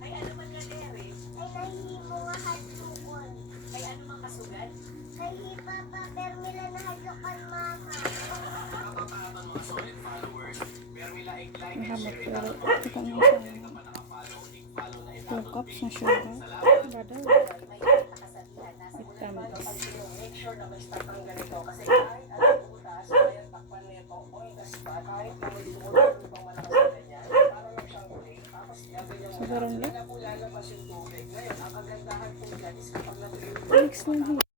Ay, ano man nga dere? Ay nahimo nga hadlokon. Ay, ano man kasugat? Kay Papa Permila na hadlokan mama. Kapapatang mga solid followers. Pero nila like and Mahamot share pero ito. ito nga sa Nakapalo, i-follow na 2 cups na sugar. Badaw. Itam. Make sure na may start ang ganito kasi kahit anong butas, kaya takpan nito, oil gas pa, kahit na may tumulong pang malakas na ganyan, para lang siyang kulay. Tapos gagawin mo Sobrang na po lalabas yung tubig. Ngayon, ang kagandahan po dyan is kapag natuloy Mix lang.